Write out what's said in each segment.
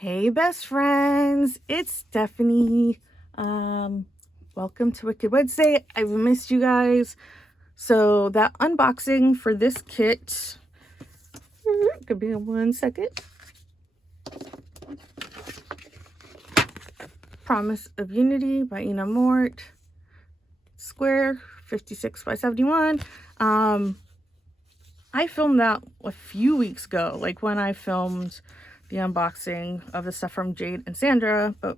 Hey best friends, it's Stephanie. Welcome to Wicked Wednesday. I've missed you guys. So that unboxing for this kit, could be in 1 second. Promise of Unity by Ina Mort. Square, 56 by 71. I filmed that a few weeks ago, like when I filmed the unboxing of the stuff from Jade and Sandra, but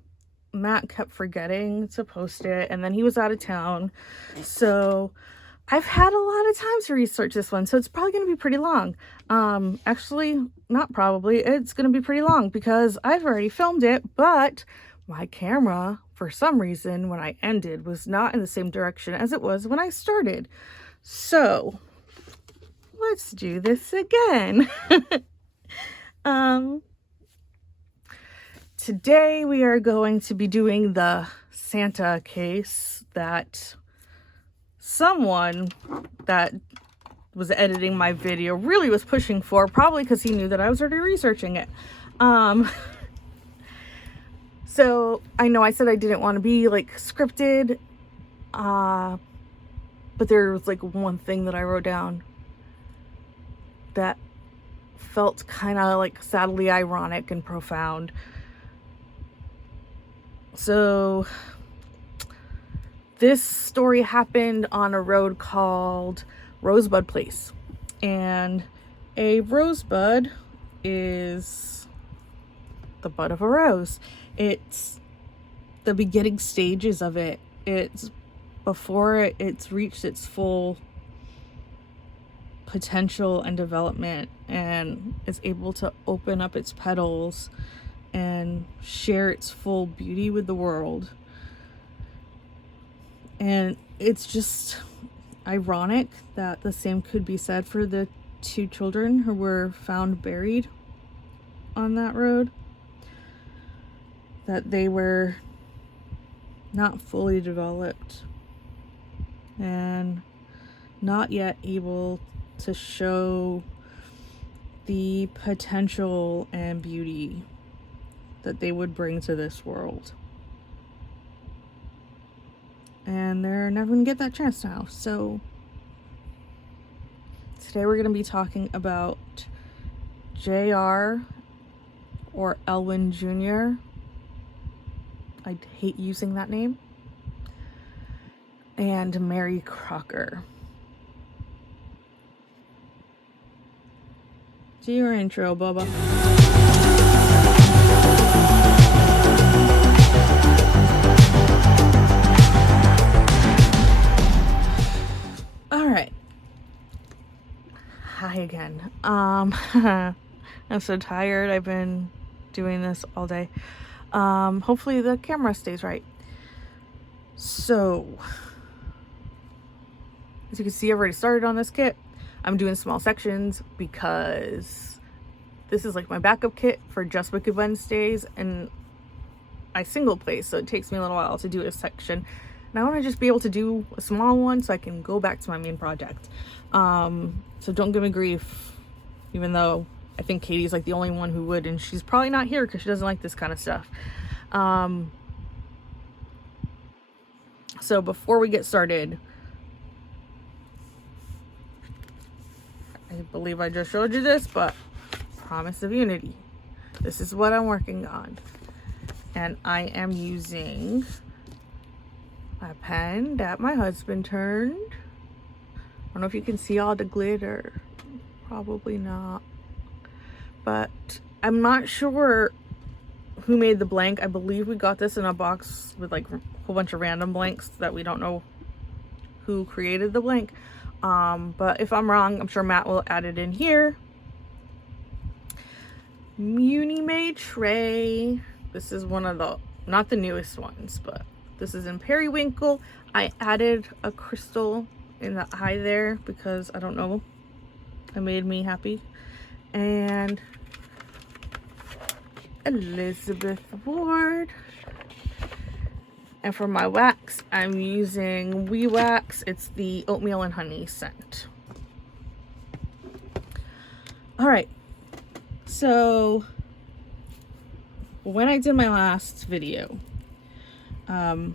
Matt kept forgetting to post it, and then he was out of town. So I've had a lot of time to research this one, so it's probably going to be pretty long. Actually, not probably, it's going to be pretty long because I've already filmed it, but my camera, for some reason, when I ended, was not in the same direction as it was when I started. So let's do this again. Today we are going to be doing the Santa case that someone that was editing my video really was pushing for, probably because he knew that I was already researching it. So I know I said I didn't want to be like scripted, but there was like one thing that I wrote down that felt kind of like sadly ironic and profound. So this story happened on a road called Rosebud Place, and a rosebud is the bud of a rose. It's the beginning stages of it. It's before it's reached its full potential and development and is able to open up its petals and share its full beauty with the world. And it's just ironic that the same could be said for the two children who were found buried on that road, that they were not fully developed and not yet able to show the potential and beauty that they would bring to this world. And they're never gonna get that chance now. So today we're gonna be talking about JR, or Elwyn Jr. I hate using that name. And Mary Crocker. Do your intro, Bubba. All right. Hi again. I'm so tired. I've been doing this all day. Hopefully the camera stays right. So, as you can see, I've already started on this kit. I'm doing small sections because this is like my backup kit for just Wicked Wednesdays, and I single play, so it takes me a little while to do a section. And I want to just be able to do a small one so I can go back to my main project. So don't give me grief, even though I think Katie's like the only one who would, and she's probably not here because she doesn't like this kind of stuff. So before we get started, I believe I just showed you this, but Promise of Unity. This is what I'm working on. And I am using a pen that my husband turned. I don't know if you can see all the glitter. Probably not. But I'm not sure who made the blank. I believe we got this in a box with like a whole bunch of random blanks that we don't know who created the blank. But if I'm wrong, I'm sure Matt will add it in here. Munimade tray. This is one of the, not the newest ones, but this is in Periwinkle. I added a crystal in the eye there because I don't know, it made me happy. And Elizabeth Ward. And for my wax, I'm using WeeWax. It's the oatmeal and honey scent. All right, so when I did my last video, I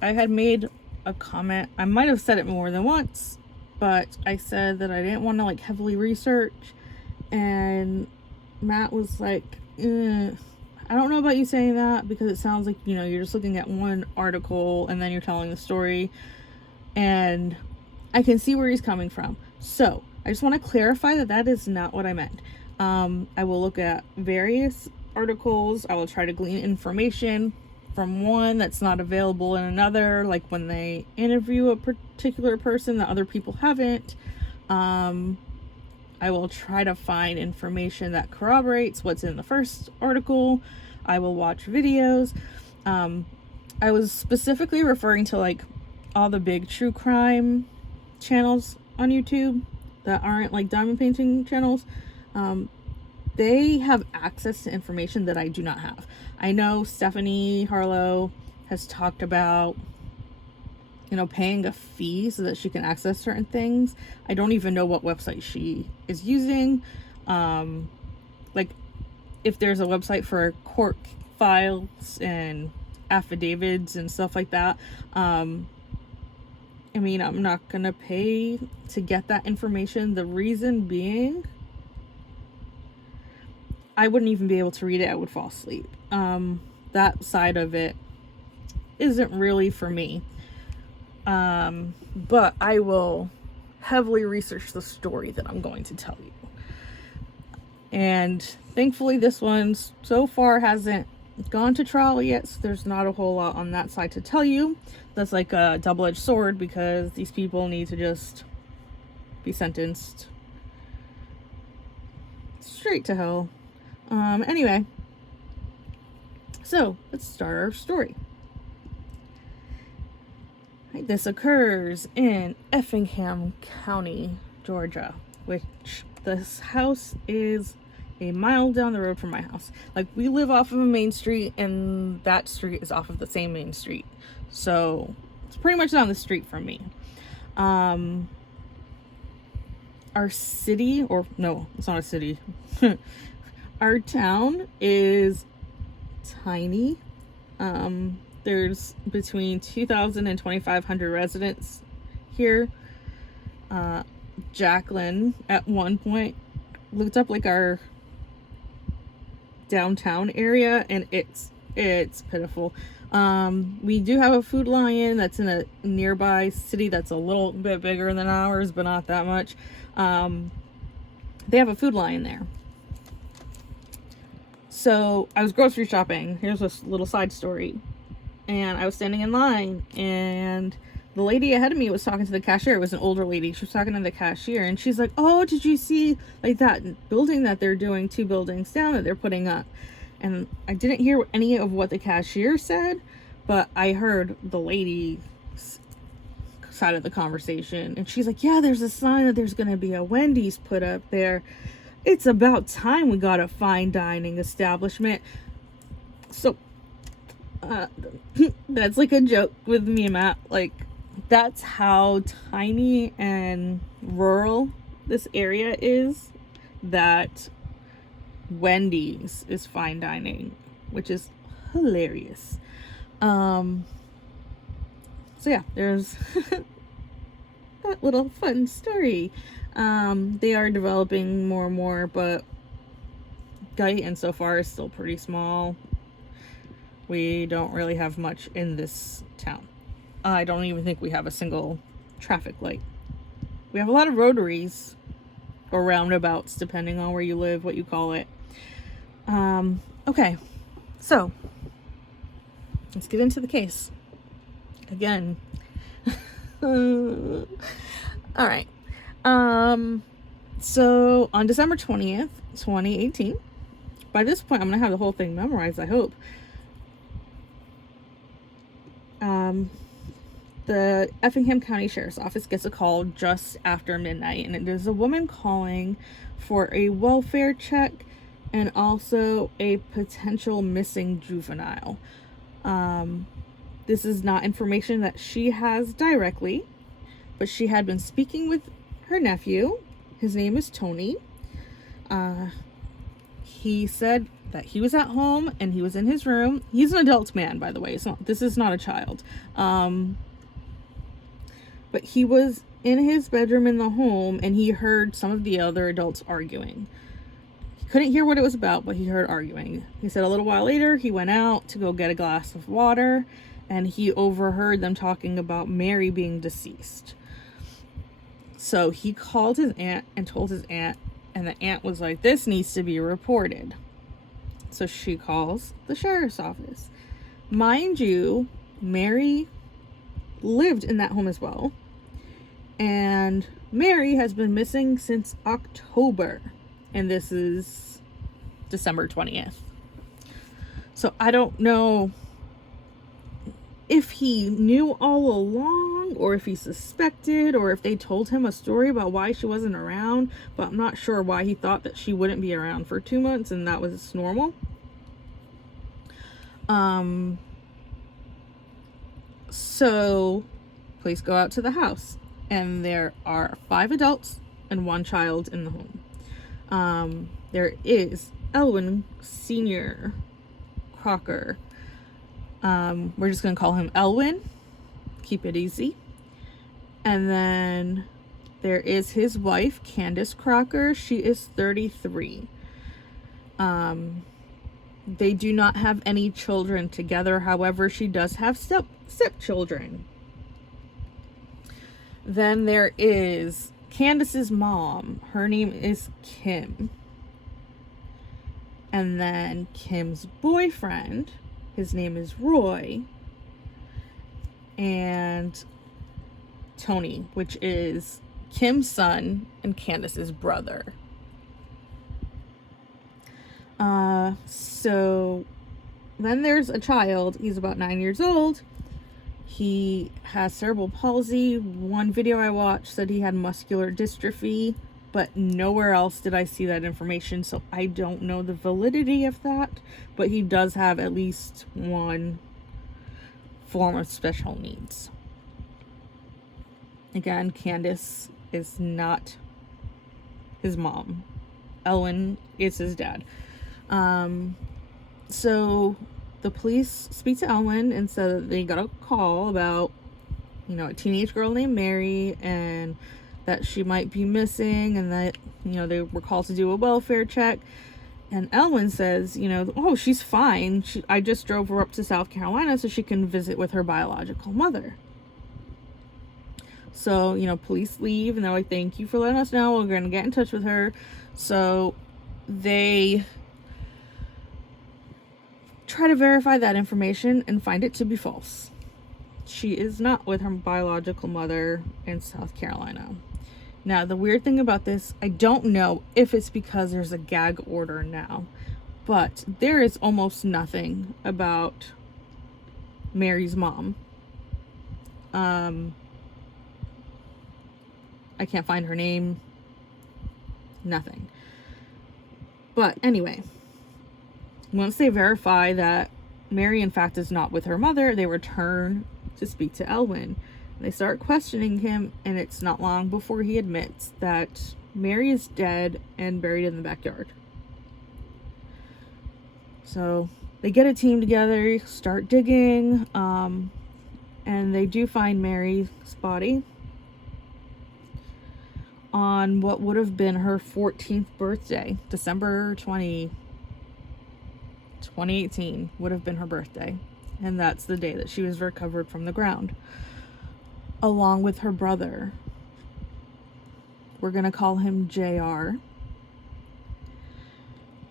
had made a comment. I might have said it more than once, but I said that I didn't want to like heavily research, and Matt was like, I don't know about you saying that, because it sounds like, you know, you're just looking at one article and then you're telling the story, and I can see where he's coming from. So I just want to clarify that that is not what I meant. I will look at various articles. I will try to glean information from one that's not available in another, like when they interview a particular person that other people haven't. I will try to find information that corroborates what's in the first article. I will watch videos. I was specifically referring to like all the big true crime channels on YouTube that aren't like diamond painting channels. They have access to information that I do not have. I know Stephanie Harlow has talked about, you know, paying a fee so that she can access certain things. I don't even know what website she is using. Like if there's a website for court files and affidavits and stuff like that. I mean, I'm not gonna pay to get that information. The reason being, I wouldn't even be able to read it. I would fall asleep. That side of it isn't really for me. But I will heavily research the story that I'm going to tell you. And thankfully this one so far hasn't gone to trial yet, so there's not a whole lot on that side to tell you. That's like a double-edged sword, because these people need to just be sentenced straight to hell. Anyway, so let's start our story. This occurs in Effingham County, Georgia, which this house is a mile down the road from my house. Like, we live off of a main street, and that street is off of the same main street. So it's pretty much down the street from me. Our city, or no, it's not a city. Our town is tiny. There's between 2,000 and 2,500 residents here. Jacqueline at one point looked up like our downtown area, and it's pitiful. We do have a Food Lion that's in a nearby city that's a little bit bigger than ours, but not that much. They have a Food Lion there. So I was grocery shopping. Here's this little side story. And I was standing in line, and the lady ahead of me was talking to the cashier. It was an older lady. She was talking to the cashier, and she's like, "Oh, did you see like that building that they're doing 2 buildings down that they're putting up?" And I didn't hear any of what the cashier said, but I heard the lady's side of the conversation. And she's like, "Yeah, there's a sign that there's going to be a Wendy's put up there. It's about time we got a fine dining establishment." So that's like a joke with me and Matt. Like, that's how tiny and rural this area is, that Wendy's is fine dining, which is hilarious. So yeah, there's that little fun story. They are developing more and more, but Guyton so far is still pretty small. We don't really have much in this town. I don't even think we have a single traffic light. We have a lot of rotaries or roundabouts, depending on where you live, what you call it. Okay, so let's get into the case. Again. All right. So on December 20th, 2018, by this point, I'm going to have the whole thing memorized, I hope. The Effingham County Sheriff's Office gets a call just after midnight, and it is a woman calling for a welfare check and also a potential missing juvenile. This is not information that she has directly, but she had been speaking with her nephew. His name is Tony. He said that he was at home and he was in his room. He's an adult man, by the way. This is not a child. But he was in his bedroom in the home and he heard some of the other adults arguing. He couldn't hear what it was about, but he heard arguing. He said a little while later, he went out to go get a glass of water and he overheard them talking about Mary being deceased. So he called his aunt and told his aunt, and the aunt was like, this needs to be reported. So she calls the sheriff's office. Mind you, Mary lived in that home as well. And Mary has been missing since October. And this is December 20th. So I don't know if he knew all along, or if he suspected, or if they told him a story about why she wasn't around, but I'm not sure why he thought that she wouldn't be around for 2 months and that was normal. So police go out to the house and there are 5 adults and 1 child in the home. There is Elwyn Sr. Crocker. We're just going to call him Elwyn. Keep it easy. And then there is his wife, Candace Crocker. She is 33. They do not have any children together. However, she does have stepchildren. Then there is Candace's mom. Her name is Kim. And then Kim's boyfriend, his name is Roy. And Tony, which is Kim's son and Candace's brother. So then there's a child. He's about 9 years old. He has cerebral palsy. One video I watched said he had muscular dystrophy, but nowhere else did I see that information. So I don't know the validity of that, but he does have at least one form of special needs. Again, Candace is not his mom. Elwyn is his dad. So the police speak to Elwyn and said that they got a call about, a teenage girl named Mary and that she might be missing, and that, they were called to do a welfare check. And Elwyn says, oh, she's fine. I just drove her up to South Carolina so she can visit with her biological mother. So, police leave and they're like, thank you for letting us know. We're going to get in touch with her. So they try to verify that information and find it to be false. She is not with her biological mother in South Carolina. Now, the weird thing about this, I don't know if it's because there's a gag order now, but there is almost nothing about Mary's mom. I can't find her name. Nothing. But anyway, once they verify that Mary, in fact, is not with her mother, they return to speak to Elwyn. They start questioning him, and it's not long before he admits that Mary is dead and buried in the backyard. So they get a team together, start digging, and they do find Mary's body on what would have been her 14th birthday. December 2018 would have been her birthday. And that's the day that she was recovered from the ground, along with her brother. We're going to call him JR.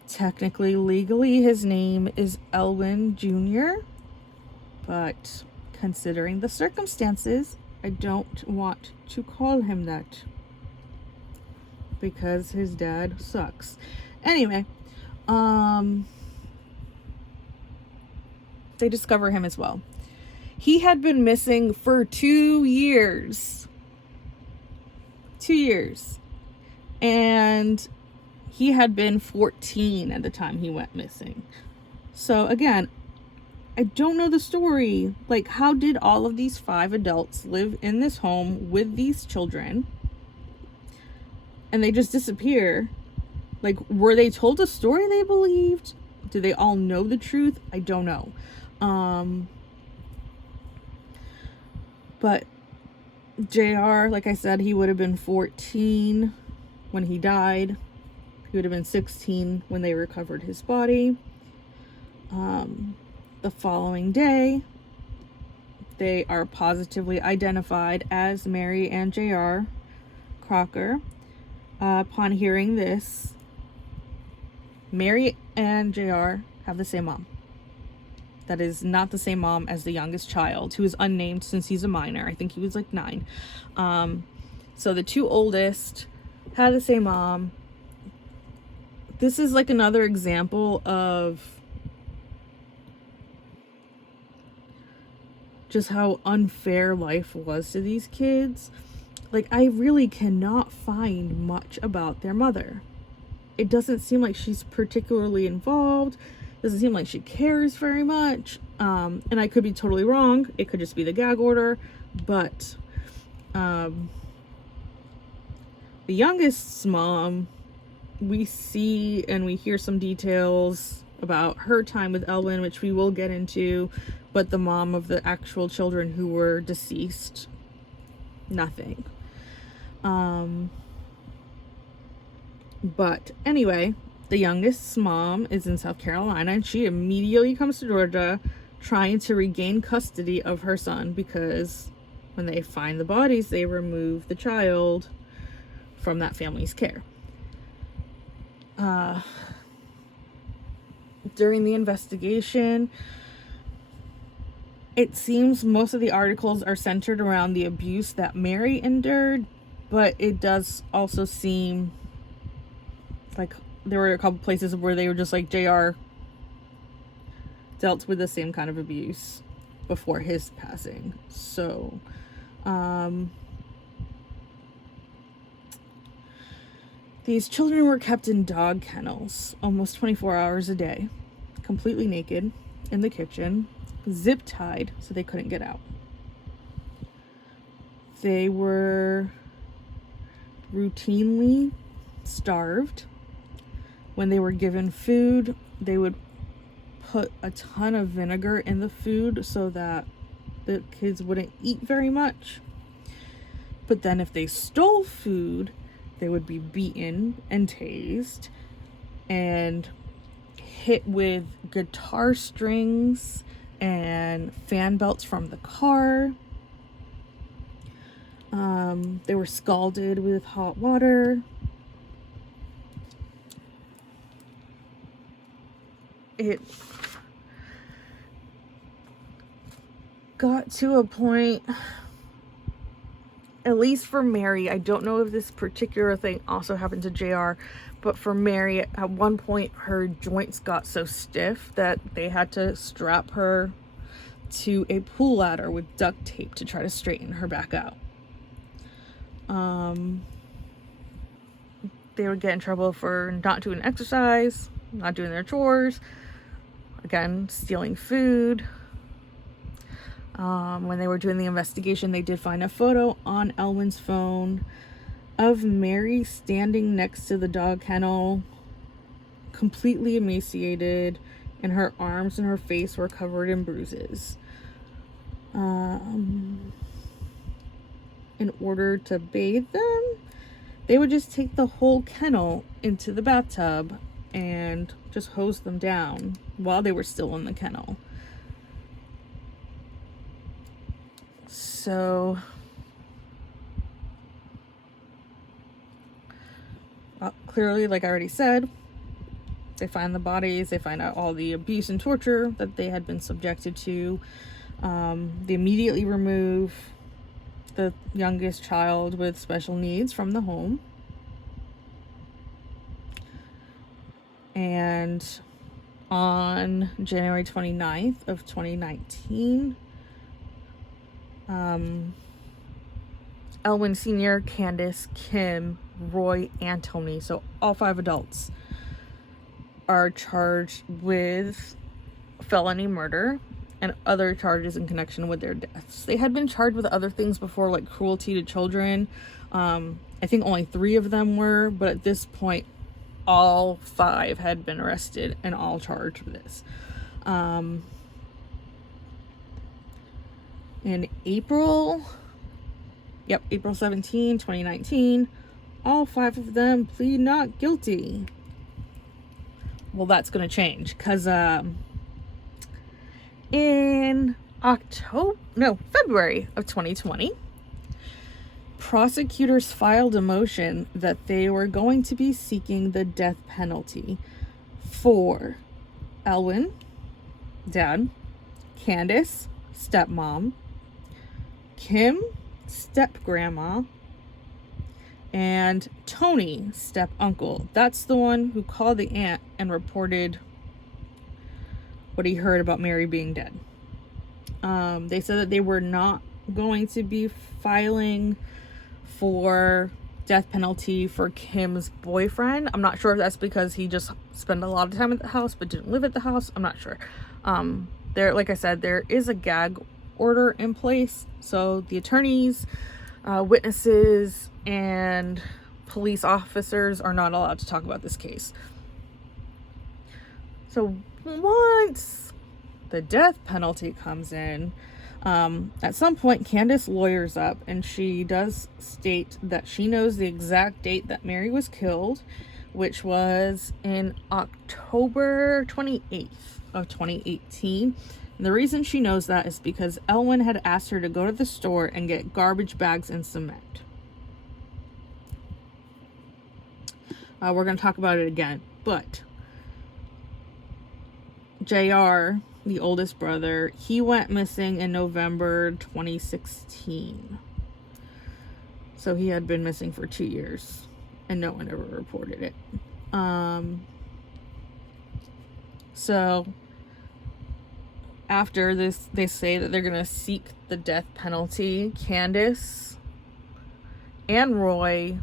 Technically, legally, his name is Elwyn Jr. But considering the circumstances, I don't want to call him that, because his dad sucks. Anyway, they discover him as well. He had been missing for 2 years. 2 years. And he had been 14 at the time he went missing. So again, I don't know the story. Like, how did all of these 5 adults live in this home with these children and they just disappear? Like, were they told a story they believed? Do they all know the truth? I don't know. But JR, like I said, he would have been 14 when he died. He would have been 16 when they recovered his body. The following day, they are positively identified as Mary and JR Crocker. Upon hearing this, Mary and JR have the same mom. That is not the same mom as the youngest child, who is unnamed since he's a minor. I think he was like 9. So the 2 oldest had the same mom. This is like another example of just how unfair life was to these kids. Like, I really cannot find much about their mother. It doesn't seem like she's particularly involved. Doesn't seem like she cares very much. And I could be totally wrong. It could just be the gag order. But the youngest's mom, we see and we hear some details about her time with Elwyn, which we will get into. But the mom of the actual children who were deceased, nothing. But anyway, the youngest's mom is in South Carolina, and she immediately comes to Georgia trying to regain custody of her son, because when they find the bodies, they remove the child from that family's care. During the investigation, it seems most of the articles are centered around the abuse that Mary endured, but it does also seem like there were a couple places where they were just like, JR dealt with the same kind of abuse before his passing. So, these children were kept in dog kennels almost 24 hours a day, completely naked, in the kitchen, zip tied so they couldn't get out. They were routinely starved. When they were given food, they would put a ton of vinegar in the food so that the kids wouldn't eat very much. But then if they stole food, they would be beaten and tased and hit with guitar strings and fan belts from the car. They were scalded with hot water. It got to a point, at least for Mary, I don't know if this particular thing also happened to JR, but for Mary, at one point her joints got so stiff that they had to strap her to a pool ladder with duct tape to try to straighten her back out. They would get in trouble for not doing exercise, not doing their chores, again, stealing food. When they were doing the investigation, they did find a photo on Elwyn's phone of Mary standing next to the dog kennel, completely emaciated, and her arms and her face were covered in bruises. In order to bathe them, they would just take the whole kennel into the bathtub and just hose them down while they were still in the kennel. So, clearly, like I already said, they find the bodies, they find out all the abuse and torture that they had been subjected to. They immediately remove the youngest child with special needs from the home. And on January 29th of 2019, Elwyn Sr., Candace, Kim, Roy, and Tony, so all 5 adults, are charged with felony murder and other charges in connection with their deaths. They had been charged with other things before, like cruelty to children. I think only 3 of them were, but at this point, all 5 had been arrested and all charged with this. In April 17, 2019, all 5 of them plead not guilty. Well, that's going to change because in February of 2020, prosecutors filed a motion that they were going to be seeking the death penalty for Elwyn, dad, Candace, stepmom, Kim, step-grandma, and Tony, step-uncle. That's the one who called the aunt and reported what he heard about Mary being dead. They said that they were not going to be filing for death penalty for Kim's boyfriend. I'm not sure if that's because he just spent a lot of time at the house but didn't live at the house. I'm not sure. Like I said, there is a gag order in place, so the attorneys, witnesses, and police officers are not allowed to talk about this case. So once the death penalty comes in, at some point Candace lawyers up and she does state that she knows the exact date that Mary was killed, which was in October 28th of 2018. And the reason she knows that is because Elwyn had asked her to go to the store and get garbage bags and cement. We're going to talk about it again, but JR, the oldest brother, he went missing in November 2016. So he had been missing for 2 years and no one ever reported it. So after this, they say that they're going to seek the death penalty. Candace and Roy,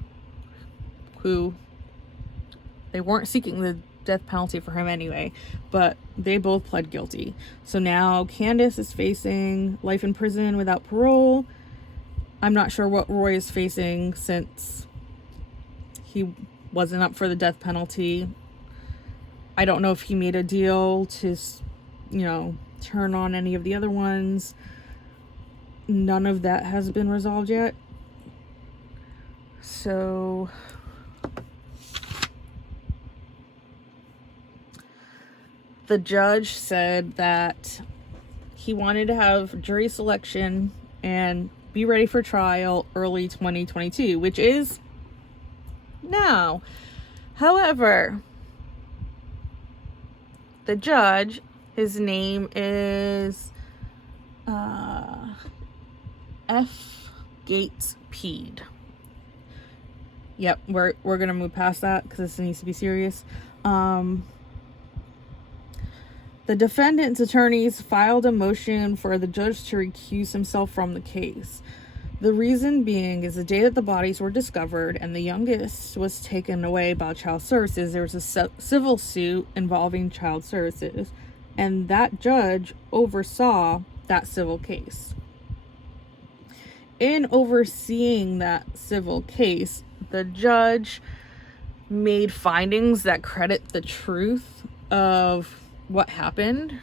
who they weren't seeking the death penalty for him anyway, but they both pled guilty. So now Candace is facing life in prison without parole. I'm not sure what Roy is facing since he wasn't up for the death penalty. I don't know if he made a deal to, turn on any of the other ones. None of that has been resolved yet. So the judge said that he wanted to have jury selection and be ready for trial early 2022, which is now. However, the judge, his name is F. Gates Pede. Yep, we're gonna move past that because this needs to be serious. The defendant's attorneys filed a motion for the judge to recuse himself from the case. The reason being is the day that the bodies were discovered and the youngest was taken away by child services, there was a civil suit involving child services, and that judge oversaw that civil case. In overseeing that civil case, the judge made findings that credit the truth of what happened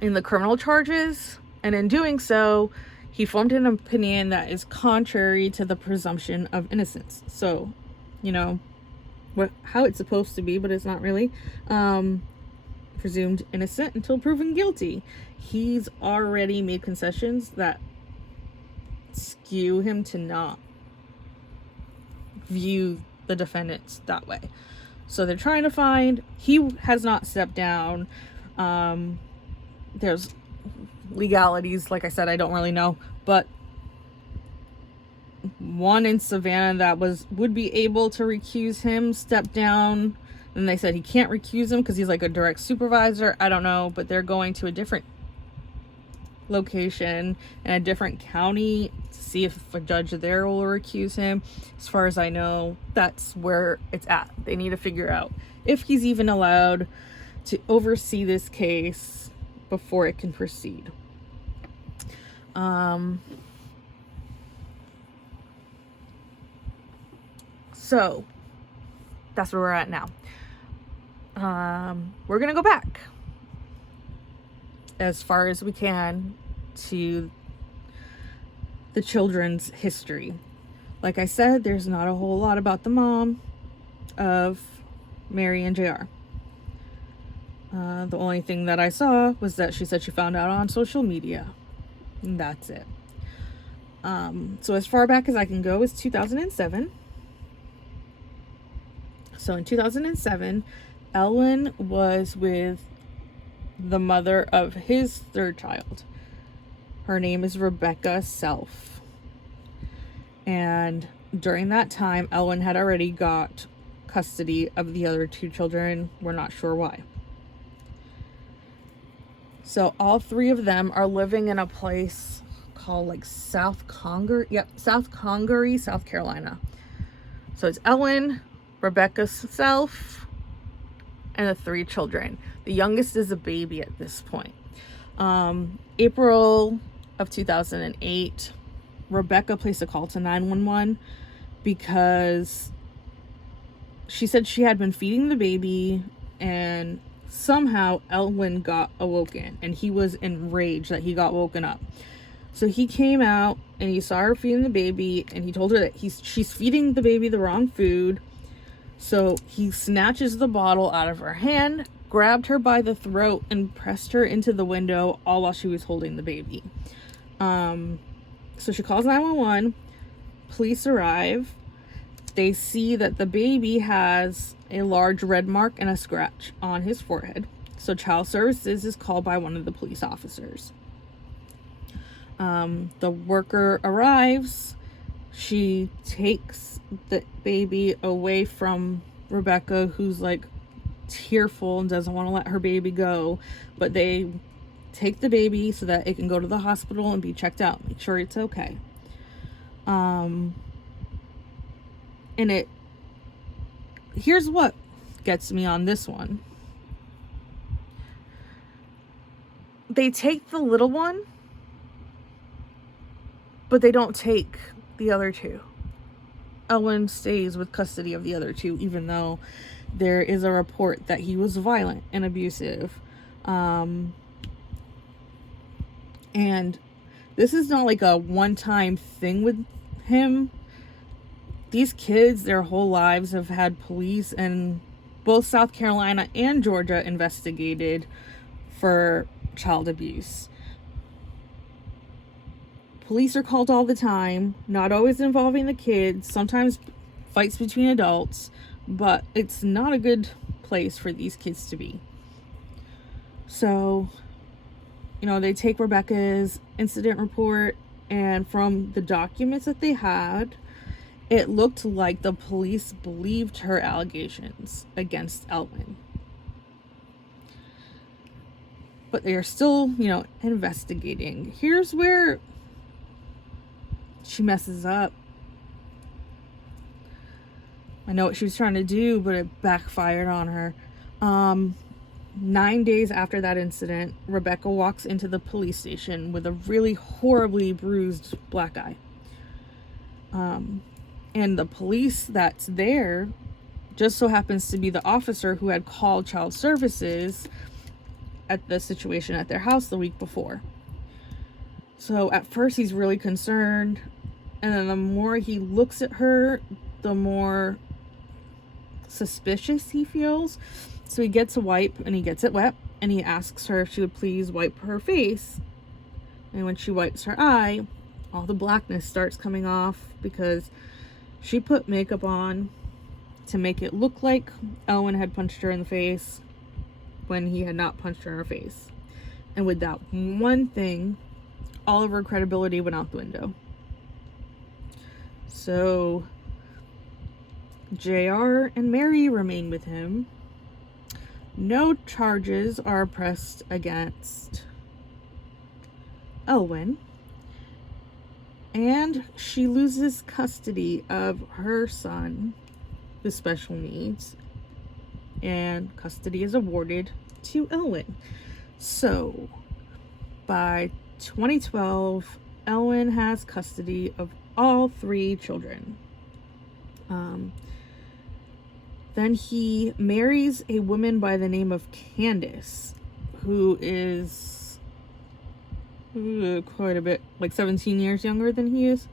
in the criminal charges, and in doing so, he formed an opinion that is contrary to the presumption of innocence. So, how it's supposed to be, but it's not really. Presumed innocent until proven guilty. He's already made concessions that skew him to not view the defendants that way. So they're trying to find, he has not stepped down. There's legalities, like I said, I don't really know, but one in Savannah that would be able to recuse him stepped down, and they said he can't recuse him because he's like a direct supervisor. I don't know, but they're going to a different location in a different county to see if a judge there will recuse him. As far as I know, that's where it's at. They need to figure out if he's even allowed to oversee this case before it can proceed. So that's where we're at now. We're gonna go back as far as we can to the children's history. Like I said, there's not a whole lot about the mom of Mary and JR. The only thing that I saw was that she said she found out on social media. And that's it. So as far back as I can go is 2007. So in 2007, Elwyn was with the mother of his third child. Her name is Rebecca Self. And during that time, Elwyn had already got custody of the other two children. We're not sure why. So all three of them are living in a place called like South Congaree, South Carolina. So it's Elwyn, Rebecca Self, and the three children. The youngest is a baby at this point. April of 2008, Rebecca placed a call to 911 because she said she had been feeding the baby and somehow Elwyn got awoken, and he was enraged that he got woken up. So he came out and he saw her feeding the baby, and he told her that she's feeding the baby the wrong food. So he snatches the bottle out of her hand, grabbed her by the throat, and pressed her into the window, all while she was holding the baby. So she calls 911. Police arrive. They see that the baby has a large red mark and a scratch on his forehead. So child services is called by one of the police officers. The worker arrives. She takes the baby away from Rebecca, who's like tearful and doesn't want to let her baby go. But they take the baby so that it can go to the hospital and be checked out, make sure it's okay. And here's what gets me on this one. They take the little one, but they don't take the other two. Elwyn stays with custody of the other two, even though there is a report that he was violent and abusive. And this is not like a one-time thing with him. These kids, their whole lives, have had police in both South Carolina and Georgia investigated for child abuse. Police are called all the time, not always involving the kids, sometimes fights between adults, but it's not a good place for these kids to be. So, they take Rebecca's incident report, and from the documents that they had, it looked like the police believed her allegations against Elwyn. But they are still, investigating. Here's where she messes up. I know what she was trying to do, but it backfired on her. 9 days after that incident, Rebecca walks into the police station with a really horribly bruised black eye. And the police that's there just so happens to be the officer who had called child services at the situation at their house the week before. So at first he's really concerned, and then the more he looks at her, the more suspicious he feels. So he gets a wipe and he gets it wet, and he asks her if she would please wipe her face. And when she wipes her eye, all the blackness starts coming off because she put makeup on to make it look like Elwyn had punched her in the face when he had not punched her in her face. And with that one thing, all of her credibility went out the window. So JR and Mary remain with him. No charges are pressed against Elwyn. And she loses custody of her son with special needs, and custody is awarded to Elwyn. So by 2012, Elwyn has custody of all three children. Then he marries a woman by the name of Candace, who is quite a bit, like 17 years younger than he is.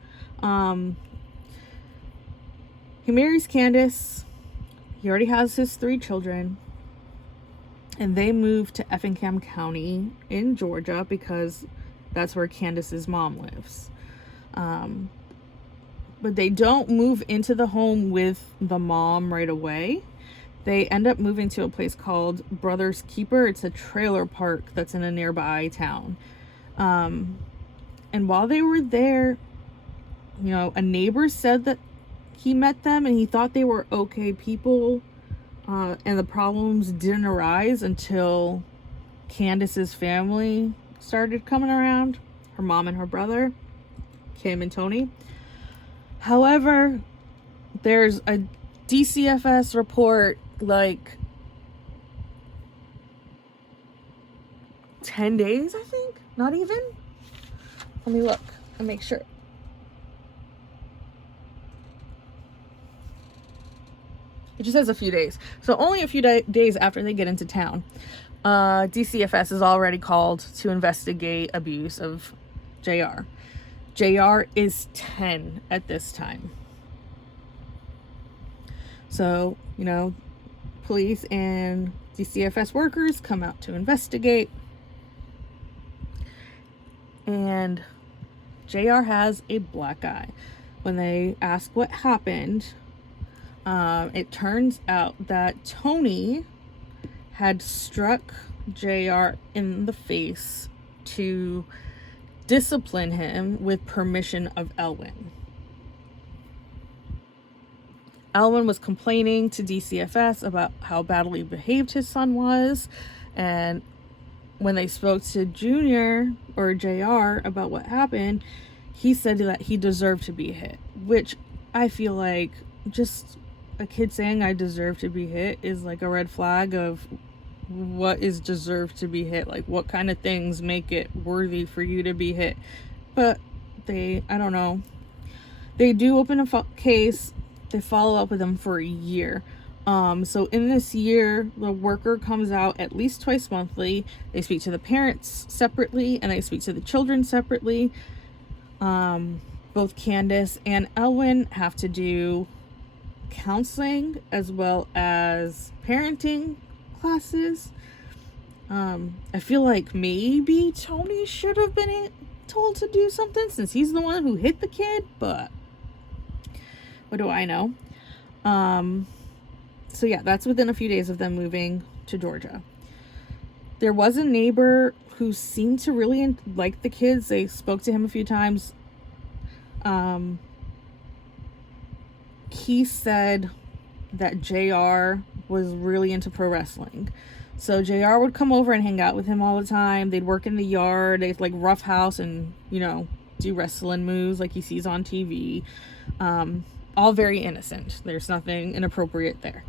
He marries Candace. He already has his 3 children. And they move to Effingham County in Georgia because that's where Candace's mom lives. But they don't move into the home with the mom right away. They end up moving to a place called Brothers Keeper. It's a trailer park that's in a nearby town. And while they were there, you know, a neighbor said that he met them and he thought they were okay people. And the problems didn't arise until Candace's family started coming around. Her mom and her brother, Kim and Tony. However, there's a DCFS report like 10 days, I think. Not even. Let me look and make sure. It just says a few days. So only a few days after they get into town, DCFS is already called to investigate abuse of JR. JR is 10 at this time. So, you know, police and DCFS workers come out to investigate. And JR has a black eye. When they ask what happened, it turns out that Tony had struck JR in the face to discipline him with permission of Elwyn. Elwyn was complaining to DCFS about how badly behaved his son was, and when they spoke to Junior or JR about what happened, he said that he deserved to be hit, which I feel like just a kid saying I deserve to be hit is like a red flag of what is deserved to be hit. Like, what kind of things make it worthy for you to be hit? But I don't know. They do open a case. They follow up with them for a year. So in this year, the worker comes out at least twice monthly. They speak to the parents separately and they speak to the children separately. Both Candace and Elwyn have to do counseling as well as parenting classes. I feel like maybe Tony should have been told to do something since he's the one who hit the kid, but what do I know? So yeah, that's within a few days of them moving to Georgia. There was a neighbor who seemed to really like the kids. They spoke to him a few times. He said that JR was really into pro wrestling. So JR would come over and hang out with him all the time. They'd work in the yard. They'd like rough house and, you know, do wrestling moves like he sees on TV. All very innocent. There's nothing inappropriate there.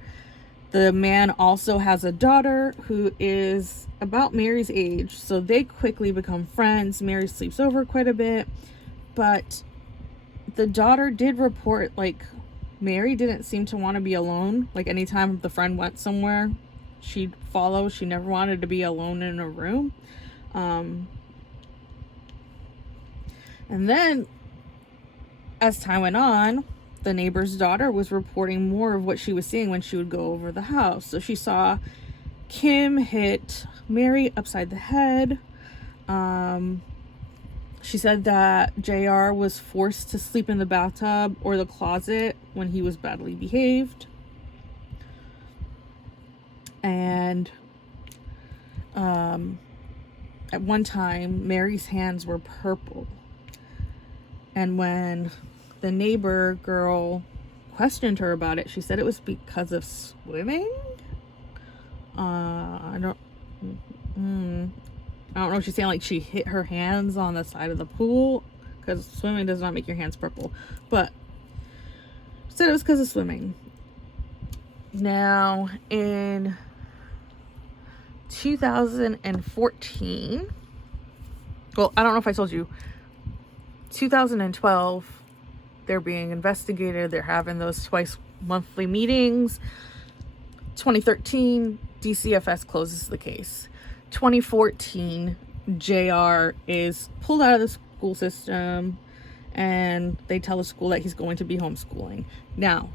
The man also has a daughter who is about Mary's age. So they quickly become friends. Mary sleeps over quite a bit. But the daughter did report, like, Mary didn't seem to want to be alone. Like, anytime the friend went somewhere, she'd follow. She never wanted to be alone in a room. And then, as time went on, the neighbor's daughter was reporting more of what she was seeing when she would go over the house. So she saw Kim hit Mary upside the head. She said that JR was forced to sleep in the bathtub or the closet when he was badly behaved. And at one time, Mary's hands were purple. And when the neighbor girl questioned her about it, she said it was because of swimming. I don't know if she's saying like she hit her hands on the side of the pool, because swimming does not make your hands purple, but she said it was because of swimming. Now in 2014, well, I don't know if I told you, 2012, they're being investigated. They're having those twice monthly meetings. 2013, DCFS closes the case. 2014, JR is pulled out of the school system, and they tell the school that he's going to be homeschooling. Now,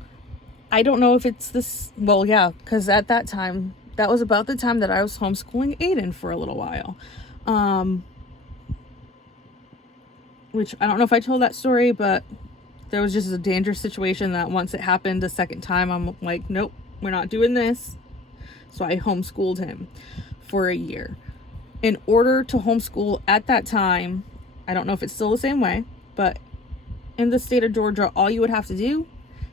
I don't know if it's this, well, yeah, because at that time, that was about the time that I was homeschooling Aiden for a little while. Which I don't know if I told that story, but there was just a dangerous situation that once it happened a second time, I'm like, nope, we're not doing this. So I homeschooled him for a year. In order to homeschool at that time, I don't know if it's still the same way, but in the state of Georgia, all you would have to do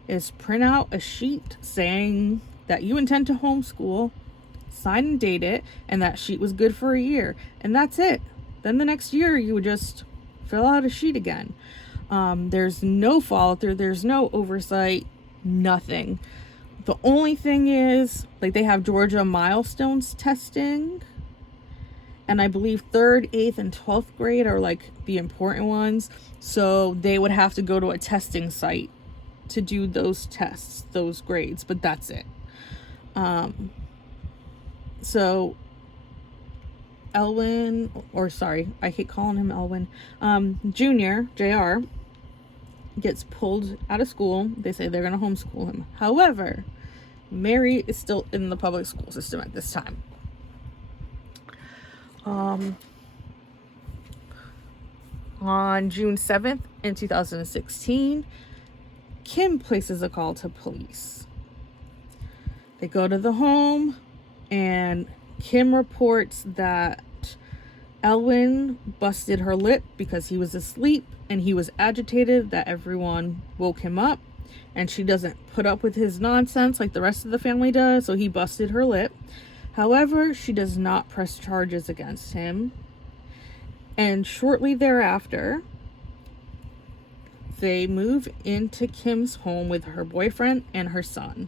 is print out a sheet saying that you intend to homeschool, sign and date it, and that sheet was good for a year. And that's it. Then the next year, you would just fill out a sheet again. There's no follow through, there's no oversight, nothing. The only thing is, like, they have Georgia milestones testing, and I believe 3rd, 8th, and 12th grade are like the important ones. So they would have to go to a testing site to do those tests, those grades, but that's it. So Elwyn, or sorry, I hate calling him Elwyn, Jr., JR, gets pulled out of school. They say they're going to homeschool him. However, Mary is still in the public school system at this time. On June 7th in 2016, Kim places a call to police. They go to the home, and Kim reports that Elwyn busted her lip because he was asleep and he was agitated, that everyone woke him up, and she doesn't put up with his nonsense like the rest of the family does, so he busted her lip. However, she does not press charges against him. And shortly thereafter, they move into Kim's home with her boyfriend and her son.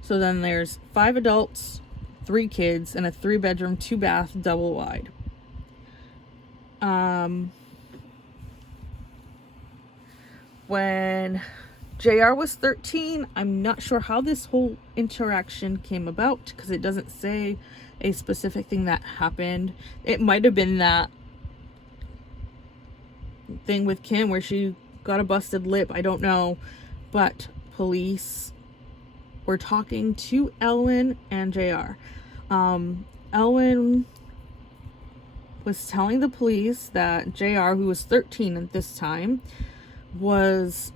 So then there's 5 adults, 3 kids, and a 3-bedroom, 2-bath, double wide. When JR was 13, I'm not sure how this whole interaction came about, because it doesn't say a specific thing that happened. It might have been that thing with Kim where she got a busted lip, I don't know, but police were talking to Elwyn and JR. Elwyn was telling the police that JR, who was 13 at this time, was,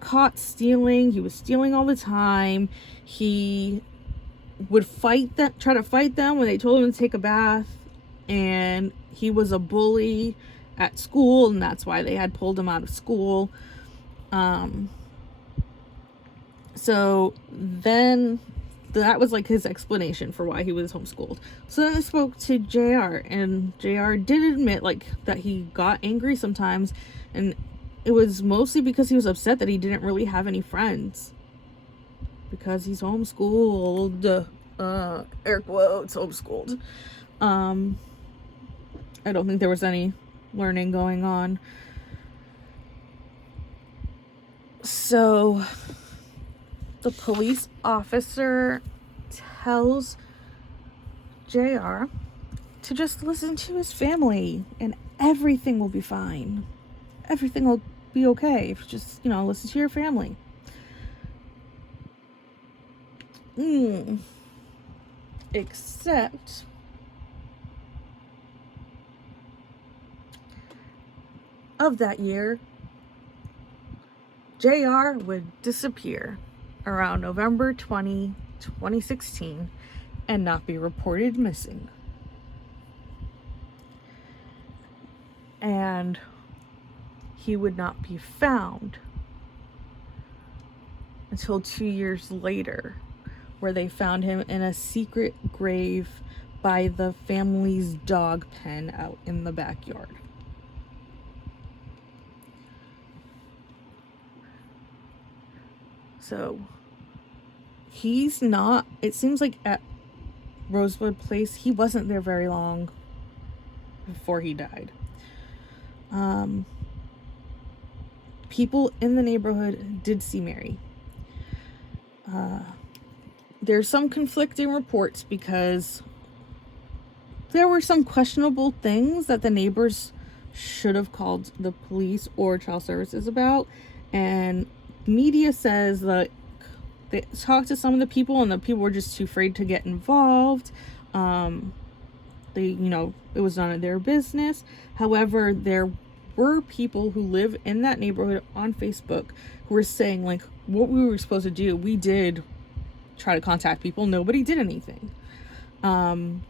caught stealing. He was stealing all the time. He would try to fight them when they told him to take a bath, and he was a bully at school, and that's why they had pulled him out of school. So then that was like his explanation for why he was homeschooled. So then I spoke to JR, and JR did admit that he got angry sometimes, and it was mostly because he was upset that he didn't really have any friends because he's homeschooled. Air quotes, homeschooled. I don't think there was any learning going on. So the police officer tells JR to just listen to his family and everything will be fine. Everything will be okay if you just, listen to your family. Except of that year, JR would disappear around November 20, 2016 and not be reported missing. And he would not be found until 2 years later, where they found him in a secret grave by the family's dog pen out in the backyard. So he's not, it seems like at Rosewood Place, he wasn't there very long before he died. People in the neighborhood did see Mary. there's some conflicting reports because there were some questionable things that the neighbors should have called the police or child services about. And media says that they talked to some of the people and the people were just too afraid to get involved. It was none of their business. However, there were people who live in that neighborhood on Facebook who were saying, like, what we were supposed to do. We did try to contact people. Nobody did anything. And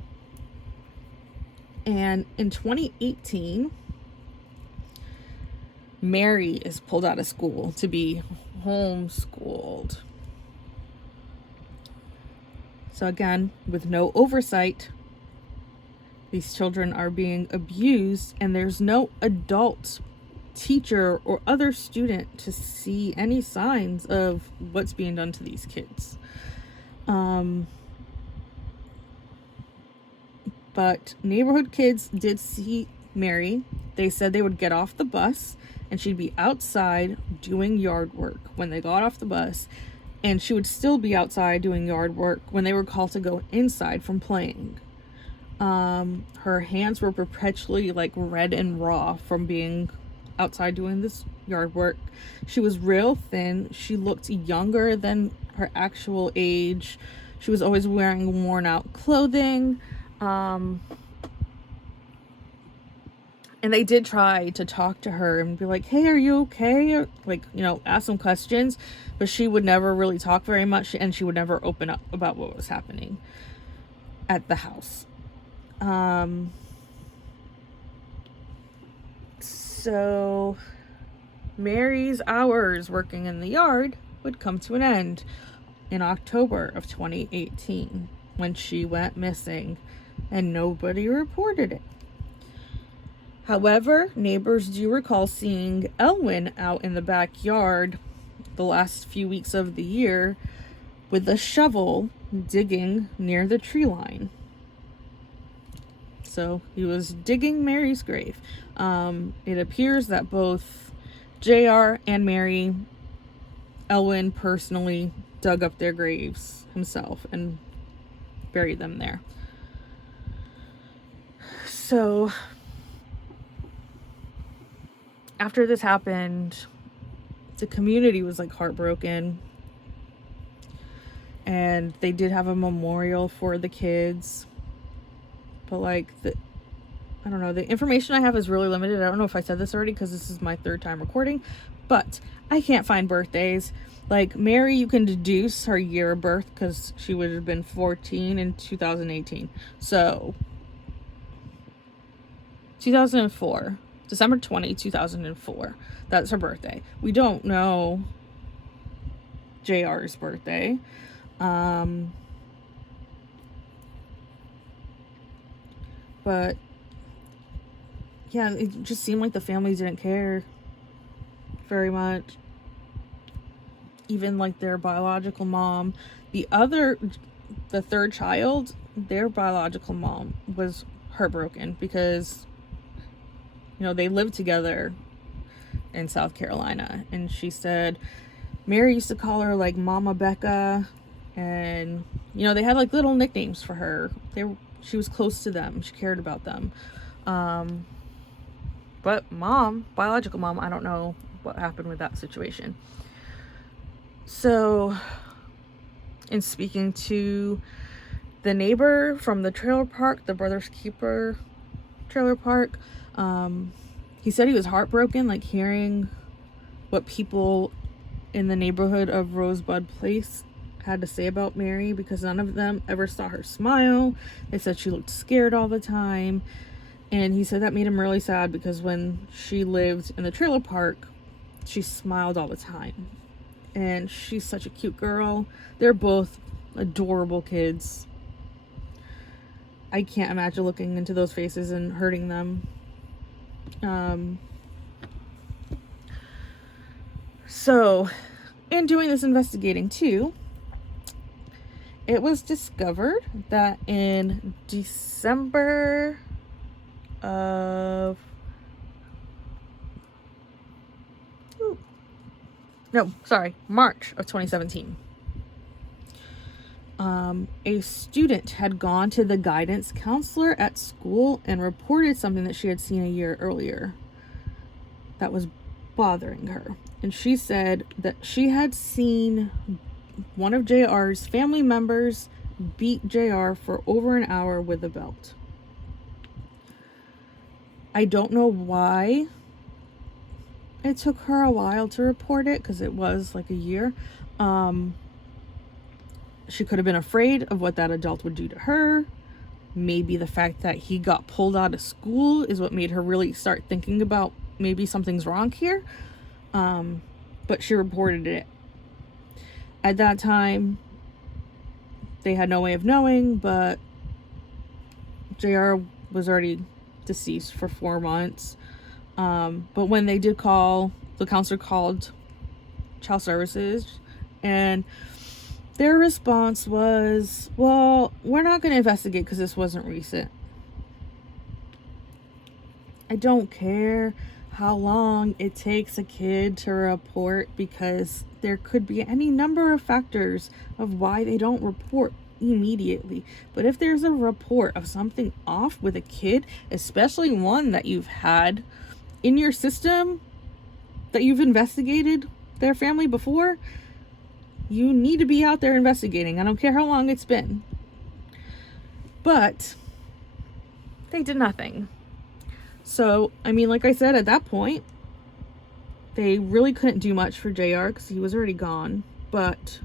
in 2018, Mary is pulled out of school to be homeschooled. So again, with no oversight, these children are being abused, and there's no adult teacher or other student to see any signs of what's being done to these kids. But neighborhood kids did see Mary. They said they would get off the bus and she'd be outside doing yard work when they got off the bus, and she would still be outside doing yard work when they were called to go inside from playing. Her hands were perpetually like red and raw from being outside doing this yard work. She was real thin. She looked younger than her actual age. She was always wearing worn out clothing. And they did try to talk to her and be like, hey, are you okay? Or, like, ask some questions, but she would never really talk very much, and she would never open up about what was happening at the house. So Mary's hours working in the yard would come to an end in October of 2018 when she went missing, and nobody reported it. However, neighbors do recall seeing Elwyn out in the backyard the last few weeks of the year with a shovel digging near the tree line. So he was digging Mary's grave. It appears that both JR and Mary, Elwyn personally dug up their graves himself and buried them there. So after this happened, the community was like heartbroken, and they did have a memorial for the kids, but like I don't know, the information I have is really limited. I don't know if I said this already because this is my third time recording, but I can't find birthdays. Like Mary, you can deduce her year of birth because she would have been 14 in 2018. So 2004, December 20, 2004. That's her birthday. We don't know JR's birthday. But yeah, it just seemed like the family didn't care very much. Even like their biological mom, the third child, their biological mom was heartbroken because they lived together in South Carolina, and she said Mary used to call her like Mama Becca, and they had like little nicknames for her. She was close to them. She cared about them. But biological mom, I don't know what happened with that situation. So, in speaking to the neighbor from the trailer park, the Brothers Keeper trailer park, he said he was heartbroken, like hearing what people in the neighborhood of Rosebud Place had to say about Mary, because none of them ever saw her smile. They said she looked scared all the time. And he said that made him really sad because when she lived in the trailer park, she smiled all the time. And she's such a cute girl. They're both adorable kids. I can't imagine looking into those faces and hurting them. So, in doing this investigating too, it was discovered that in March of 2017, a student had gone to the guidance counselor at school and reported something that she had seen a year earlier that was bothering her. And she said that she had seen one of JR's family members beat JR for over an hour with a belt. I don't know why it took her a while to report it, because it was like a year. She could have been afraid of what that adult would do to her. Maybe the fact that he got pulled out of school is what made her really start thinking about maybe something's wrong here. But she reported it. At that time, they had no way of knowing, but JR was already deceased for 4 months. But when they did call, the counselor called child services, and their response was, well, we're not going to investigate because this wasn't recent. I don't care how long it takes a kid to report, because there could be any number of factors of why they don't report immediately. But if there's a report of something off with a kid, especially one that you've had in your system, that you've investigated their family before, you need to be out there investigating. I don't care how long it's been. But they did nothing. So, I mean, like I said, at that point, they really couldn't do much for JR because he was already gone. But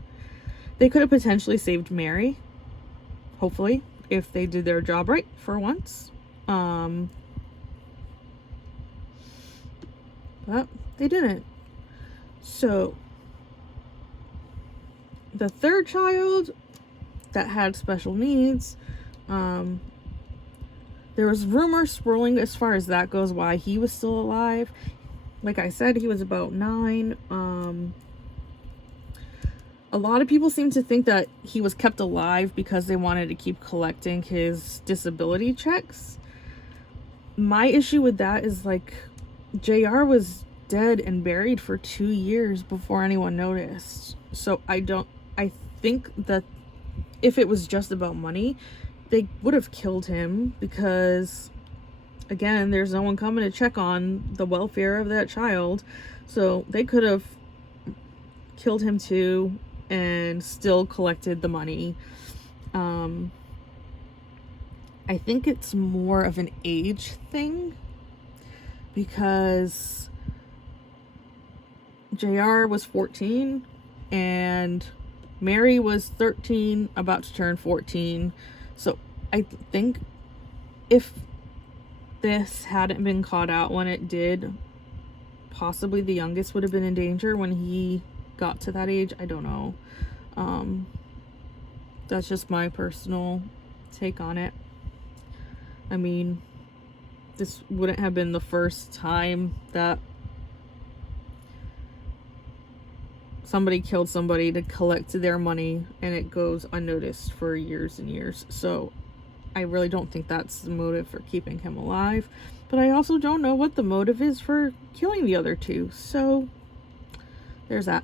they could have potentially saved Mary, hopefully, if they did their job right for once. But they didn't. So, the third child that had special needs, there was rumors swirling as far as that goes, why he was still alive. Like I said, he was about 9. A lot of people seem to think that he was kept alive because they wanted to keep collecting his disability checks. My issue with that is, like, JR was dead and buried for 2 years before anyone noticed. So I think that if it was just about money, they would have killed him, because again, there's no one coming to check on the welfare of that child. So they could have killed him too and still collected the money. I think it's more of an age thing, because JR was 14 and Mary was 13, about to turn 14. So I think if this hadn't been caught out when it did, possibly the youngest would have been in danger when he got to that age. I don't know. That's just my personal take on it. I mean, this wouldn't have been the first time that somebody killed somebody to collect their money and it goes unnoticed for years and years. So I really don't think that's the motive for keeping him alive. But I also don't know what the motive is for killing the other two. So there's that.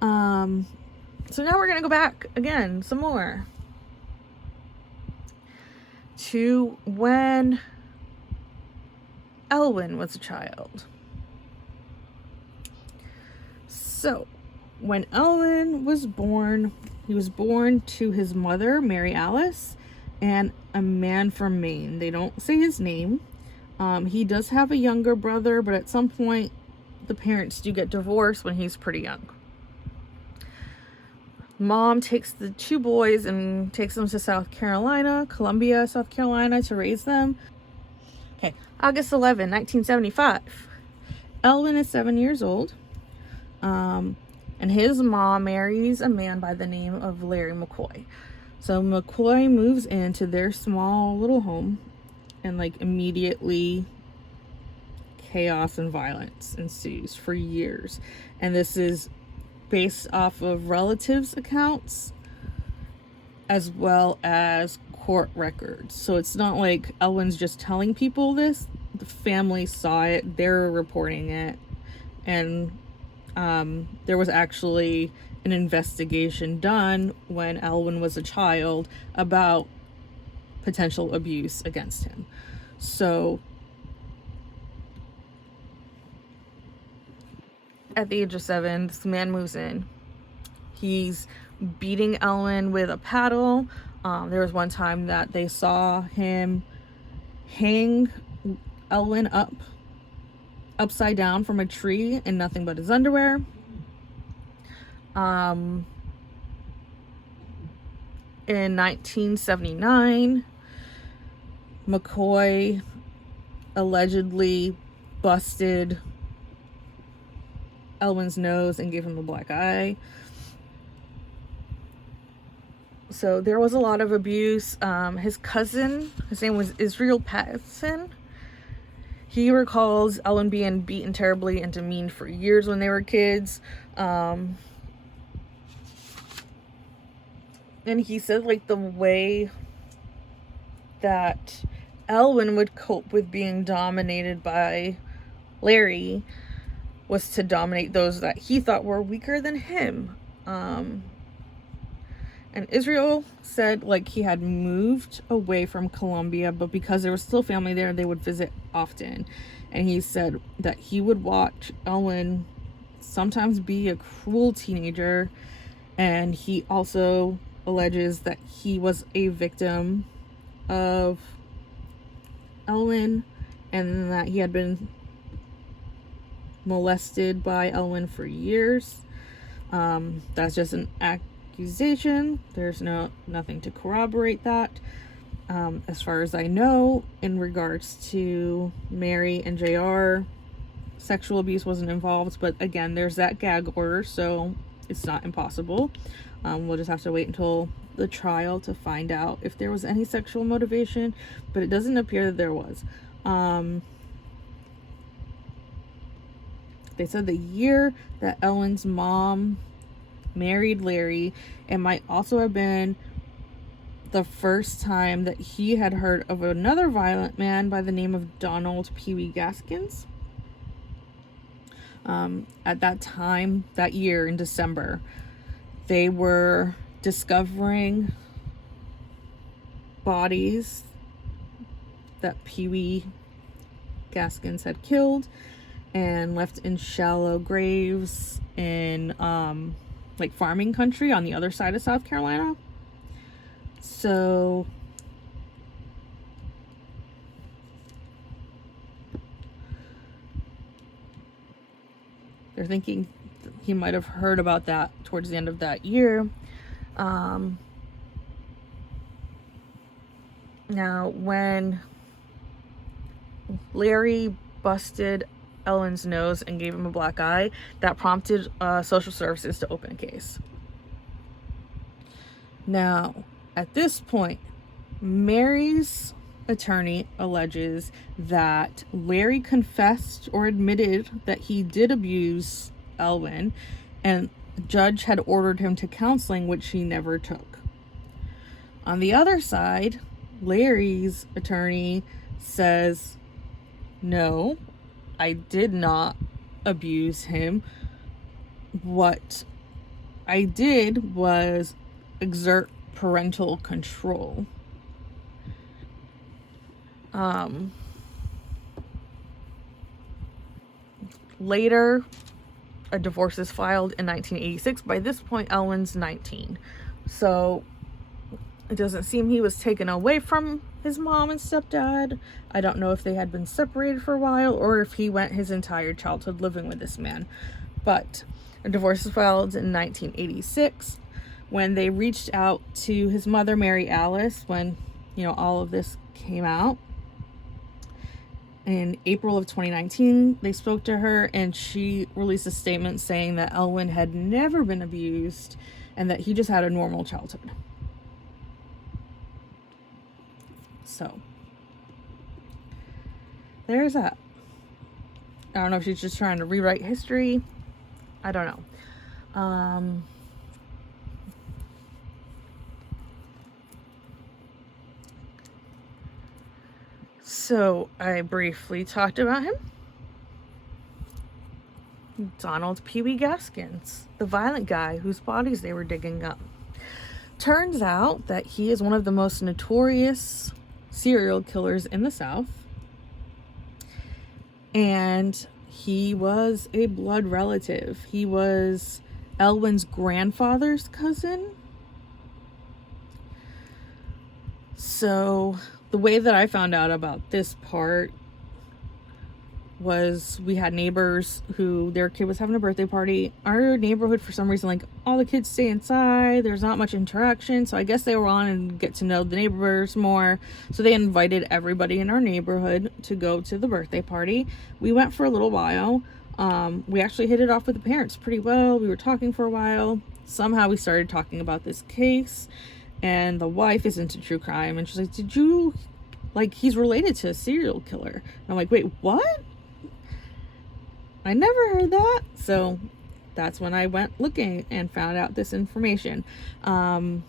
So now we're going to go back again some more to when Elwyn was a child. So when Elwyn was born, he was born to his mother, Mary Alice, and a man from Maine. They don't say his name. He does have a younger brother, but at some point the parents do get divorced when he's pretty young. Mom takes the 2 boys and takes them to Columbia, South Carolina, to raise them. Okay, August 11, 1975. Elwyn is 7 years old. And his mom marries a man by the name of Larry McCoy. So McCoy moves into their small little home, and like immediately chaos and violence ensues for years. And this is based off of relatives' accounts as well as court records. So it's not like Elwyn's just telling people this. The family saw it, they're reporting it, and there was actually an investigation done when Elwyn was a child about potential abuse against him. So at the age of 7, this man moves in. He's beating Elwyn with a paddle. There was one time that they saw him hang Elwyn upside down from a tree in nothing but his underwear. In 1979, McCoy allegedly busted Elwyn's nose and gave him a black eye. So there was a lot of abuse. His cousin, his name was Israel Patterson, he recalls Elwyn being beaten terribly and demeaned for years when they were kids. And he said, like, the way that Elwyn would cope with being dominated by Larry was to dominate those that he thought were weaker than him. And Israel said, like, he had moved away from Colombia, but because there was still family there, they would visit often. And he said that he would watch Elwyn sometimes be a cruel teenager. And he also alleges that he was a victim of Elwyn and that he had been molested by Elwyn for years. That's just an accusation. There's nothing to corroborate that. As far as I know, in regards to Mary and JR, sexual abuse wasn't involved, but again, there's that gag order, so it's not impossible. We'll just have to wait until the trial to find out if there was any sexual motivation, but it doesn't appear that there was. They said the year that Elwyn's mom married Larry, it might also have been the first time that he had heard of another violent man by the name of Donald Pee Wee Gaskins. At that time, that year in December, they were discovering bodies that Pee Wee Gaskins had killed and left in shallow graves in like farming country on the other side of South Carolina. So they're thinking he might have heard about that towards the end of that year. Now, when Larry busted Elwyn's nose and gave him a black eye, that prompted social services to open a case. Now, at this point, Mary's attorney alleges that Larry confessed or admitted that he did abuse Elwyn, and the judge had ordered him to counseling, which he never took. On the other side, Larry's attorney says, no, I did not abuse him. What I did was exert parental control. Later, a divorce is filed in 1986. By this point, Elwyn's 19. So it doesn't seem he was taken away from his mom and stepdad. I don't know if they had been separated for a while or if he went his entire childhood living with this man. But a divorce is filed in 1986. When they reached out to his mother, Mary Alice, when, all of this came out, in April of 2019, they spoke to her and she released a statement saying that Elwyn had never been abused and that he just had a normal childhood. So, there's that. I don't know if she's just trying to rewrite history. I don't know. So I briefly talked about him. Donald Pee Wee Gaskins, the violent guy whose bodies they were digging up. Turns out that he is one of the most notorious serial killers in the South. And he was a blood relative. He was Elwyn's grandfather's cousin. So the way that I found out about this part was we had neighbors who their kid was having a birthday party. Our neighborhood, for some reason, like, all the kids stay inside, there's not much interaction, so I guess they were on and get to know the neighbors more. So they invited everybody in our neighborhood to go to the birthday party. We went for a little while. We actually hit it off with the parents pretty well. We were talking for a while. Somehow we started talking about this case, and the wife is into true crime, and she's like, did you, like, he's related to a serial killer? And I'm like, wait, what? I never heard that. So that's when I went looking and found out this information. And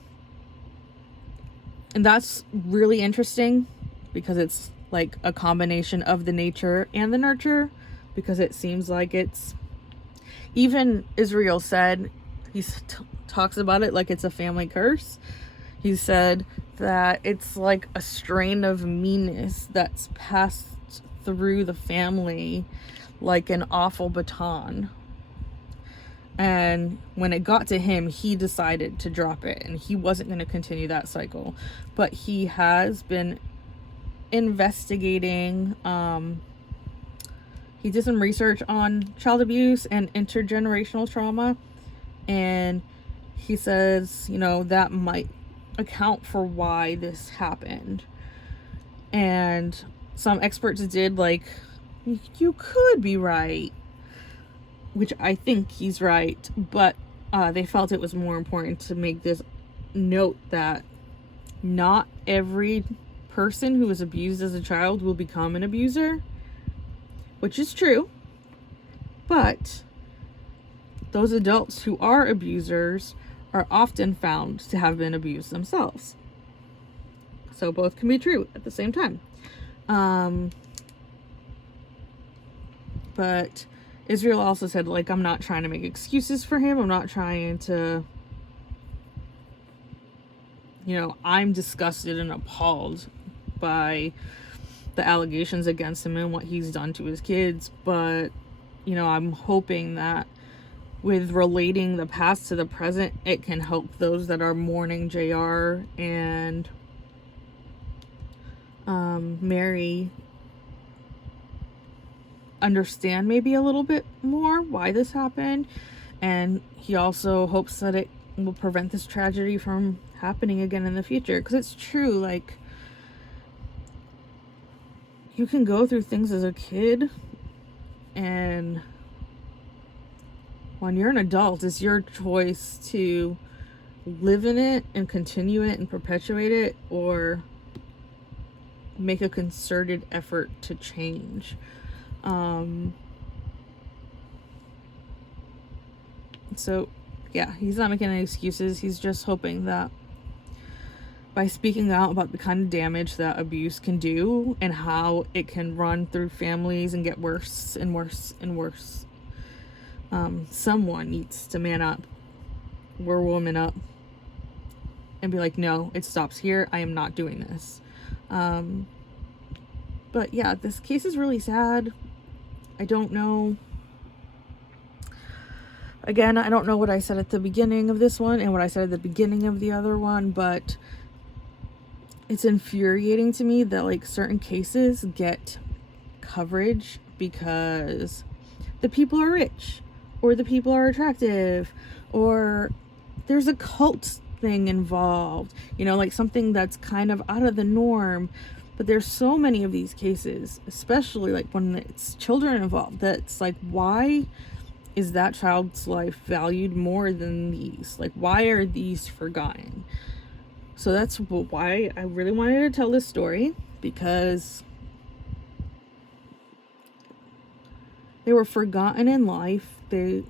that's really interesting because it's like a combination of the nature and the nurture, because it seems like it's, even Israel said, he talks about it like it's a family curse. He said that it's like a strain of meanness that's passed through the family like an awful baton. And when it got to him, he decided to drop it, and he wasn't going to continue that cycle. But he has been investigating. He did some research on child abuse and intergenerational trauma, and he says, you know, that might account for why this happened. And some experts did, like, you could be right, which I think he's right, but they felt it was more important to make this note that not every person who was abused as a child will become an abuser, which is true, but those adults who are abusers are often found to have been abused themselves. So both can be true at the same time. But Israel also said, like, I'm not trying to make excuses for him. I'm not trying to, you know, I'm disgusted and appalled by the allegations against him and what he's done to his kids. But, you know, I'm hoping that with relating the past to the present, it can help those that are mourning JR and Mary understand maybe a little bit more why this happened. And he also hopes that it will prevent this tragedy from happening again in the future, because it's true, like, you can go through things as a kid, and when you're an adult, it's your choice to live in it and continue it and perpetuate it, or make a concerted effort to change. So yeah, he's not making any excuses. He's just hoping that by speaking out about the kind of damage that abuse can do and how it can run through families and get worse and worse and worse, someone needs to man up, or woman up, and be like, no, it stops here. I am not doing this. But yeah, this case is really sad. I don't know. Again, I don't know what I said at the beginning of this one and what I said at the beginning of the other one, but it's infuriating to me that, like, certain cases get coverage because the people are rich, or the people are attractive, or there's a cult thing involved, you know, like something that's kind of out of the norm. But there's so many of these cases, especially like when it's children involved, that's like, why is that child's life valued more than these? Like, why are these forgotten? So that's why I really wanted to tell this story, because they were forgotten in life. They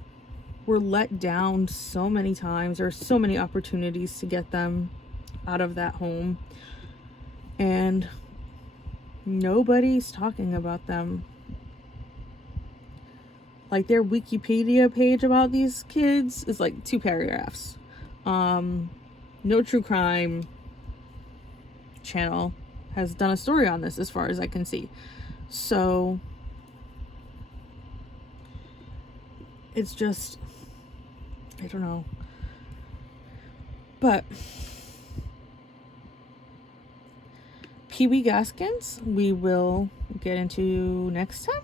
were let down so many times. There are so many opportunities to get them out of that home, and nobody's talking about them. like their Wikipedia page about these kids is like 2 paragraphs. No true crime channel has done a story on this as far as I can see. So it's just, I don't know. But Pee-wee Gaskins, we will get into next time.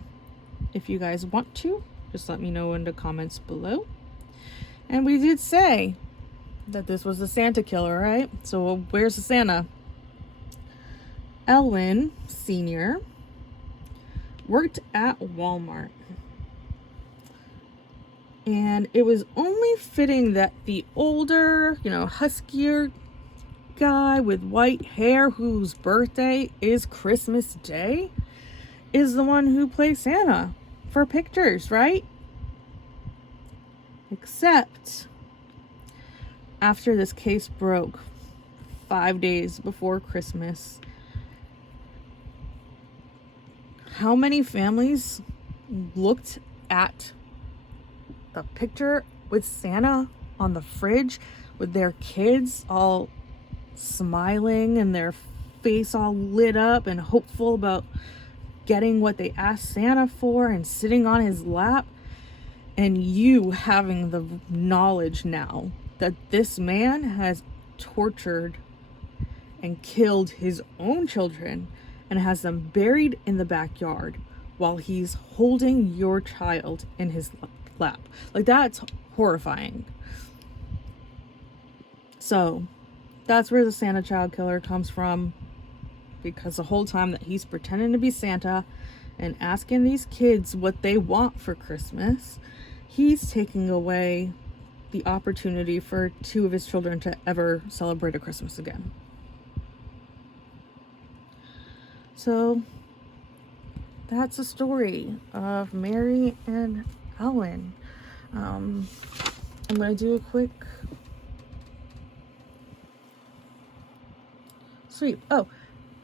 If you guys want to, just let me know in the comments below. And we did say that this was the Santa killer, right? So where's the Santa? Elwyn Sr. worked at Walmart. And it was only fitting that the older, huskier guy with white hair whose birthday is Christmas Day is the one who plays Santa for pictures, right? Except after this case broke 5 days before Christmas, how many families looked at the picture with Santa on the fridge with their kids all smiling and their face all lit up and hopeful about getting what they asked Santa for and sitting on his lap, and you having the knowledge now that this man has tortured and killed his own children and has them buried in the backyard while he's holding your child in his lap. Like, that's horrifying. So that's where the Santa child killer comes from, because the whole time that he's pretending to be Santa and asking these kids what they want for Christmas, he's taking away the opportunity for 2 of his children to ever celebrate a Christmas again. So that's the story of Mary and Elwyn. I'm going to do a quick sweep. Oh,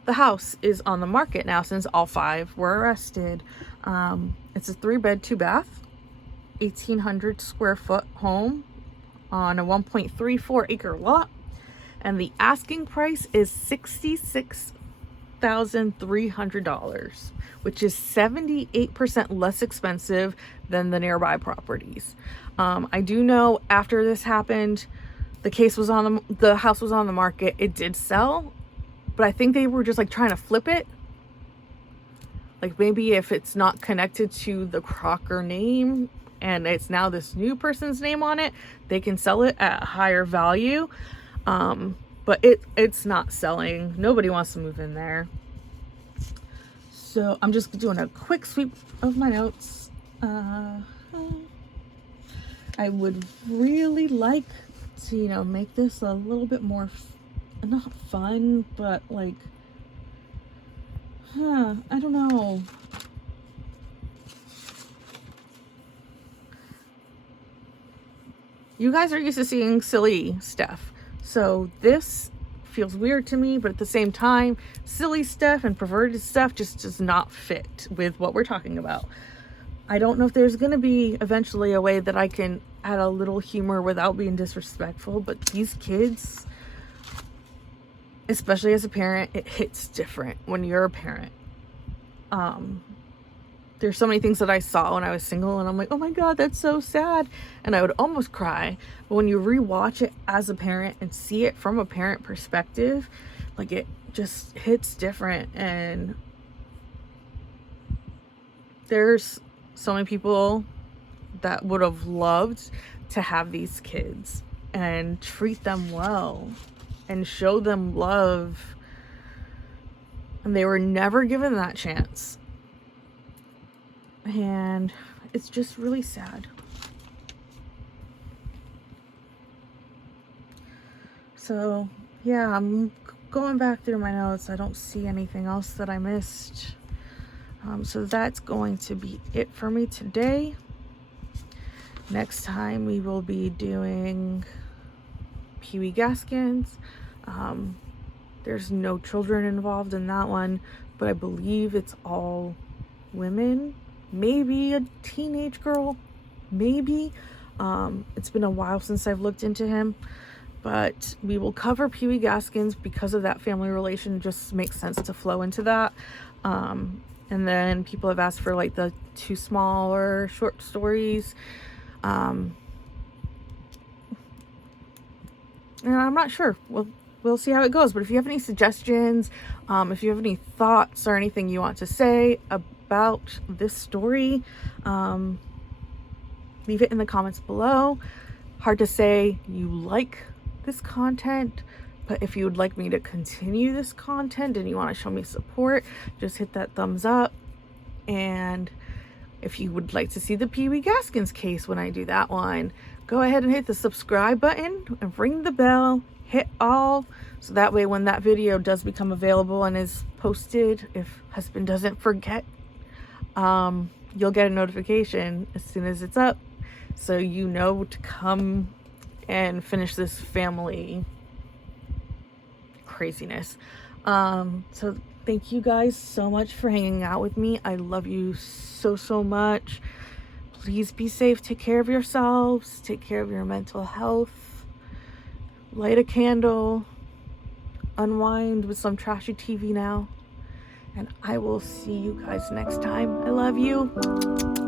the house is on the market now since all 5 were arrested. It's a 3-bed, 2-bath, 1,800 square foot home on a 1.34 acre lot. And the asking price is $66,300, which is 78% less expensive than the nearby properties. I do know after this happened, the house was on the market. It did sell, but I think they were just like trying to flip it. Like, maybe if it's not connected to the Crocker name and it's now this new person's name on it, they can sell it at a higher value. But it's not selling. Nobody wants to move in there. So I'm just doing a quick sweep of my notes. I would really like to, make this a little bit more, not fun, but like, I don't know. You guys are used to seeing silly stuff. So this feels weird to me, but at the same time, silly stuff and perverted stuff just does not fit with what we're talking about. I don't know if there's going to be eventually a way that I can add a little humor without being disrespectful, but these kids, especially as a parent, it hits different when you're a parent. There's so many things that I saw when I was single and I'm like, oh my God, that's so sad. And I would almost cry. But when you rewatch it as a parent and see it from a parent perspective, like, it just hits different. And there's so many people that would have loved to have these kids and treat them well and show them love. And they were never given that chance. And it's just really sad. So yeah, I'm going back through my notes. I don't see anything else that I missed. So that's going to be it for me today. Next time we will be doing Pee-wee Gaskins. There's no children involved in that one, but I believe it's all women maybe a teenage girl, maybe. It's been a while since I've looked into him, but we will cover Pee Wee Gaskins because of that family relation. It just makes sense to flow into that. And then people have asked for like the 2 smaller short stories. And I'm not sure. We'll see how it goes. But if you have any suggestions, if you have any thoughts or anything you want to say about this story, leave it in the comments below. Hard to say you like this content, but if you would like me to continue this content and you want to show me support, just hit that thumbs up. And if you would like to see the Pee Wee Gaskins case when I do that one, go ahead and hit the subscribe button and ring the bell, hit all, so that way when that video does become available and is posted, if husband doesn't forget, you'll get a notification as soon as it's up, so you know to come and finish this family craziness. So thank you guys so much for hanging out with me. I love you so much. Please be safe. Take care of yourselves. Take care of your mental health. Light a candle. Unwind with some trashy TV now. And I will see you guys next time. I love you.